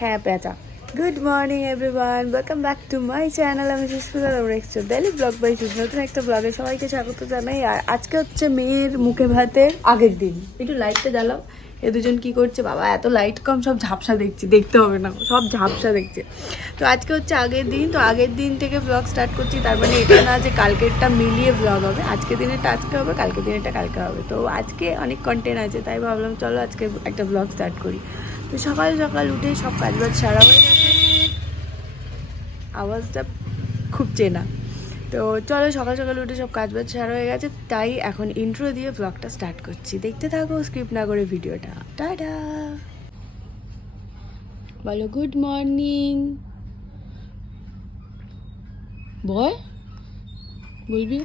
হ্যাঁ পেঁচা। Good morning everyone, welcome back to my channel. আমি সুস্মিতা, তোমরা দেখছো ডেলি ব্লগ বাই সুস্মিতা। নতুন একটা ব্লগে সবাইকে স্বাগত জানাই। আর আজকে হচ্ছে মেয়ের মুখে ভাতের আগের দিন। একটু লাইটটা জ্বালাও। এ দুজন কি করছে বাবা, এত লাইট কম, সব ঝাপসা দেখছি, দেখতে হবে না, সব ঝাপসা দেখছে। তো আজকে হচ্ছে আগের দিন, তো আগের দিন থেকে ব্লগ স্টার্ট করছি। তার মানে এটা না যে কালকেরটা মিলিয়ে ব্লগ হবে, আজকে দিনেরটা আজকে হবে, কালকে দিনেরটা কালকে হবে। তো আজকে অনেক কন্টেন্ট আছে, তাই ভাবলাম চলো আজকে একটা ব্লগ স্টার্ট করি। তো সকাল সকাল উঠে সব কাজবাজ সারা হয়ে গেছে। আওয়াজটা খুব চেনা। তো চলো সকাল সকাল উঠে সব কাজবাজ সারা হয়ে গেছে, তাই এখন ইন্ট্রো দিয়ে ব্লগটা স্টার্ট করছি। দেখতে থাকো স্ক্রিপ্ট না করে ভিডিওটা। টাটা, বলো গুড মর্নিং। বল, বলবি?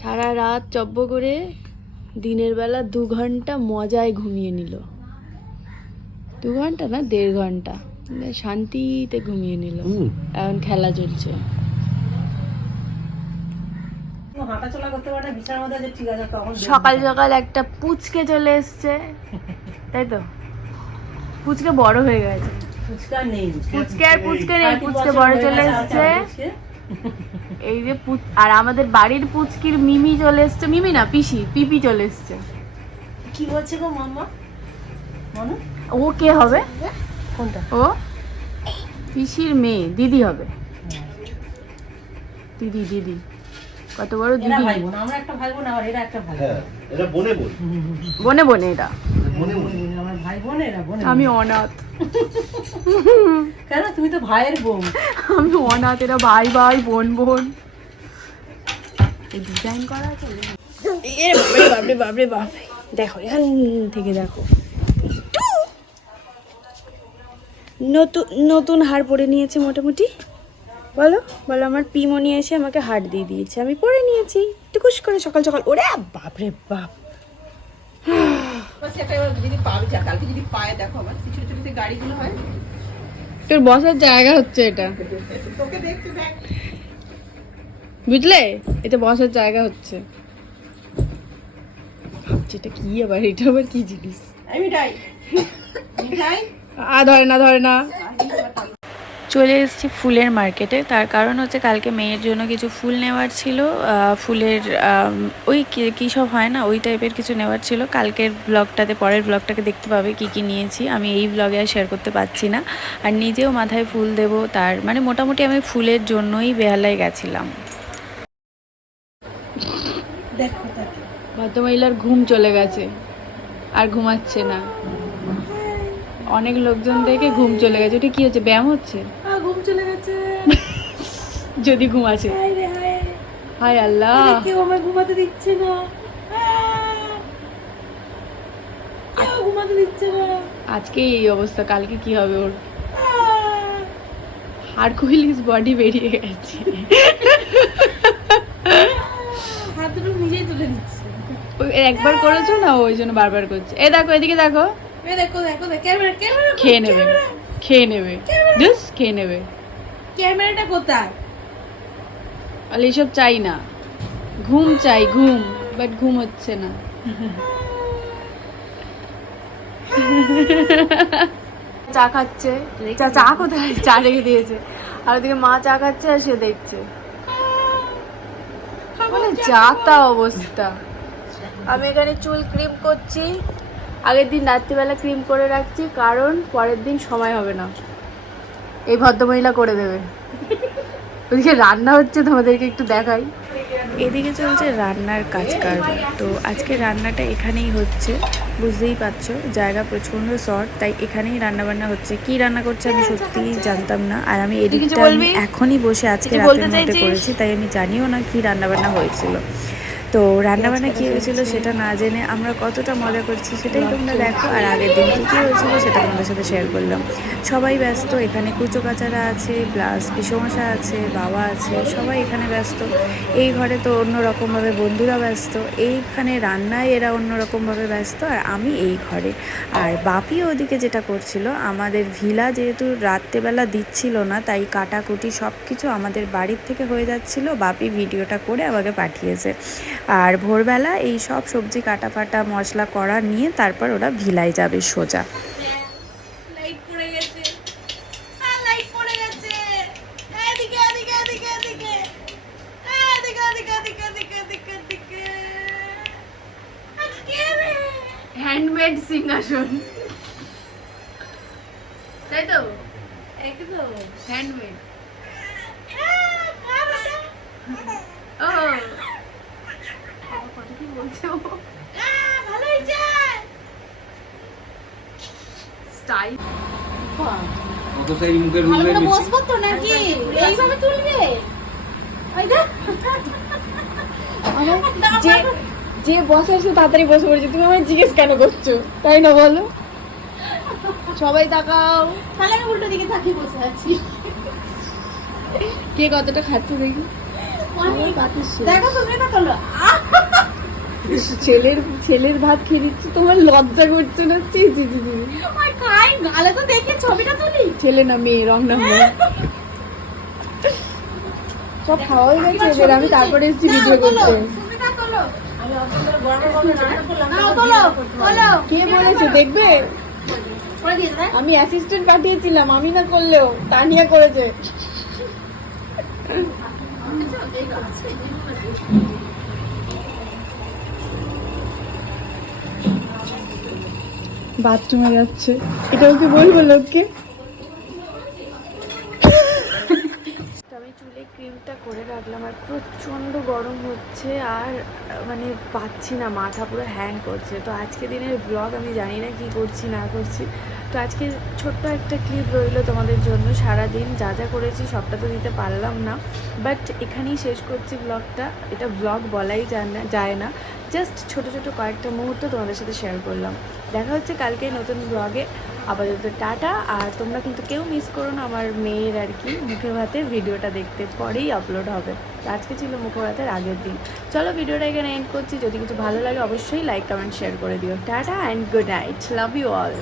সারা রাত চব্য করে দিনের বেলা 2 ঘন্টা মজায় ঘুমিয়ে নিল। 2 ঘন্টা না, 1.5 ঘন্টা শান্তিতে ঘুমিয়ে নিল। এখন খেলা চলছে। সকাল সকাল একটা পুচকে চলে এসছে, তাই তো? পুচকে বড় হয়ে গেছে। পুচকে নেই, পুচকে বড় চলে এসছে। এই যে আর আমাদের বাড়ির পুচকির মিমি চলে এসছে। মিমি না, পিসি, পিপি চলে এসছে। কি বলছে গো মাম্মা? ও কে হবে? কোনটা? ও পিসির মেয়ে, দিদি হবে। দিদি দিদি, কত বড় দিদি। ভাই বোন, আমরা একটা ভাই বোন, আর এরা একটা ভাই বোন। এরা বনে বোন, বনে বনে এরা বনে বোন। আমার ভাই বোন, এরা বোন। আমি অনাথ। কেন? তুমি তো ভাইয়ের বোন। আমি অনাথ, এরা ভাই ভাই, বোন বোন। এই ডিজাইন করা আছে। এ বাপরে বাপরে বাপরে বাপ, দেখো এখান থেকে দেখো। নতুন নতুন হার পরে নিয়েছে মোটামুটি। বলো বলো, আমার পিমনি এসে আমাকে হার দিয়ে দিয়েছে, আমি পরে নিয়েছি টুকুস করে সকাল সকাল। ওরে বাপরে বাপ, তোর বসার জায়গা হচ্ছে এটা, বুঝলে? এটা বসার জায়গা হচ্ছে। ভাবছি এটা কি, আবার এটা আবার কি জিনিস? ধরে না ধরে না। চলে এসেছি ফুলের মার্কেটে, তার কারণ হচ্ছে কালকে মেয়ের জন্য কিছু ফুল নেওয়ার ছিল। ফুলের ওই কী সব হয় না, ওই টাইপের কিছু নেওয়ার ছিল। কালকের ব্লগটাতে, পরের ব্লগটাকে দেখতে পাবে কি কি নিয়েছি। আমি এই ব্লগে আর শেয়ার করতে পারছি না। আর নিজেও মাথায় ফুল দেব, তার মানে মোটামুটি আমি ফুলের জন্যই বেহালায় গেছিলাম। ভদ্রমহিলার ঘুম চলে গেছে, আর ঘুমাচ্ছে না। অনেক লোকজন দেখে ঘুম চলে গেছে। ওটা কি হচ্ছে, ব্যায়াম হচ্ছে? ঘুম চলে গেছে। যদি ঘুম আছে, হায় আল্লাহ, কেউ আমার ঘুমাতে দিচ্ছে না, কেউ ঘুমাতে দিচ্ছে না। আজকে এই অবস্থা, কালকে কি হবে ওর? হারকুলিস বডি বেরিয়ে গেছে। হাত দুটো নিজেই তুলে দিচ্ছে। একবার করেছো না, ওই জন্য বারবার করছে। এই দেখো, এদিকে দেখো, দেখো দেখো, ক্যামেরা ক্যামেরা খেয়ে নেবে, খেয়ে নেবে, জাস খেয়ে নেবে। ক্যামেরাটা কোথায়? আর এসব চাই না, ঘুম চাই, ঘুম, বাট ঘুম হচ্ছে না। চা খাচ্ছে। চা কোথায়? চা রেখে দিয়েছে। আর ওদিকে মা চা খাচ্ছে আর সে দেখছে, মানে যা তা অবস্থা। আমি এখানে চুল ক্রিম করছি। আগের দিন রাত্রিবেলা ক্রিম করে রাখছি, কারণ পরের দিন সময় হবে না। এই ভদ্রমহিলা করে দেবে। ওদিকে রান্না হচ্ছে, তোমাদেরকে একটু দেখাই। এদিকে চলছে রান্নার কাজ কারবার। তো আজকে রান্নাটা এখানেই হচ্ছে, বুঝতেই পারছো, জায়গা প্রচণ্ড শর্ট, তাই এখানেই রান্নাবান্না হচ্ছে। কি রান্না করছে আমি সত্যিই জানতাম না। আর আমি এদিকটা আমি এখনই বসে আজকে রাতের মধ্যে করেছি, তাই আমি জানিও না কি রান্নাবান্না হয়েছিল। তো রান্নাবান্না কী হয়েছিল সেটা না জেনে আমরা কতটা মজা করছি সেটাই তোমরা দেখো। আর আগের দিন কী কী হয়েছিল সেটা তোমাদের সাথে শেয়ার করলাম। সবাই ব্যস্ত, এখানে কুচো কাচারা আছে, প্লাস পিসমশা আছে, বাবা আছে, সবাই এখানে ব্যস্ত। এই ঘরে তো অন্যরকমভাবে বন্ধুরা ব্যস্ত, এইখানে রান্নায় এরা অন্যরকমভাবে ব্যস্ত, আর আমি এই ঘরে। আর বাপি ওদিকে যেটা করছিল, আমাদের ভিলা যেহেতু রাত্রেবেলা দিচ্ছিল না, তাই কাটাকুটি সব কিছু আমাদের বাড়ির থেকে হয়ে যাচ্ছিল। বাপি ভিডিওটা করে আমাকে পাঠিয়েছে। আর ভোরবেলা এই সব সবজি কাটা ফাটা মশলা করা নিয়ে তারপর ওরা ভিলায় যাবে সোজা। লাইট পড়ে গেছে, লাইট পড়ে গেছে, এদিকে এদিকে এদিকে এদিকে এদিকে এদিকে এদিকে এদিকে এদিকে এদিকে হ্যান্ডমেড সিংহাসন, তাই তো? একদম হ্যান্ডমেড। ও কত কি বলছে ও, ভালো হয়েছে। স্টাইল। ভালো করে বসবো তো নাকি এইভাবে তুলবে? ওই দেখ যে যে বসে আছে তাড়াতাড়ি বসে পড়েছে, তুমি আমায় জিজ্ঞেস কেন করছো? তাই না বলো? সবাই তাকাও, তাহলে আমি উল্টো দিকে তাকিয়ে বসে আছি। কে কতটা খাচ্ছে দেখি। দেখো সুস্মিতা করলো, ছেলের ভাত খেয়ে দিচ্ছি, তোমার লজ্জা করছে না? চি চি চি চি। ওই খাই গালে তো দেখে ছবিটা তুলি। ছেলে না মেয়ে, রং না হয়ে সব খাওয়া হয়ে গেছে এদের। আমি তারপরে এসেছি ভিডিও করতে। সুস্মিতা করলো, আমি অসুন্দর গরমে গরমে রান্না করলাম। না তোলো তোলো, কে বলেছে দেখবে? করে দিয়েছে না? আমি অ্যাসিস্ট্যান্ট পাঠিয়েছিলাম, আমি না করলেও তানিয়া করেছে। বাথরুমে যাচ্ছে, এটা ওকে বলবো লোককে? আমি চুলে ক্রিমটা করে রাখলাম আর প্রচণ্ড গরম হচ্ছে আর মানে পাচ্ছি না, মাথা পুরো হ্যাং করছে। তো আজকে দিনের ব্লগ আমি জানি না কি করছি না করছি। তো আজকে ছোট্ট একটা ক্লিপ রইলো তোমাদের জন্য। সারাদিন যা যা করেছি সবটা তো দিতে পারলাম না, বাট এখানেই শেষ করছি ব্লগটা। এটা ব্লগ বলাই যায় না, জাস্ট ছোট ছোট কয়েকটা মুহূর্ত তোমাদের সাথে শেয়ার করলাম। দেখা হচ্ছে কালকে নতুন ব্লগে। আপাতত টাটা। আর তোমরা কিন্তু কেউ মিস করো না আমার মেয়ের আর কি মুখে ভাতের ভিডিওটা দেখতে, পরেই আপলোড হবে। আজকে ছিল মুখে ভাতের আগের দিন। চলো ভিডিওটা এখানে এন্ড করছি। যদি কিছু ভালো লাগে অবশ্যই লাইক কমেন্ট শেয়ার করে দিও। Tata and good night, love you all.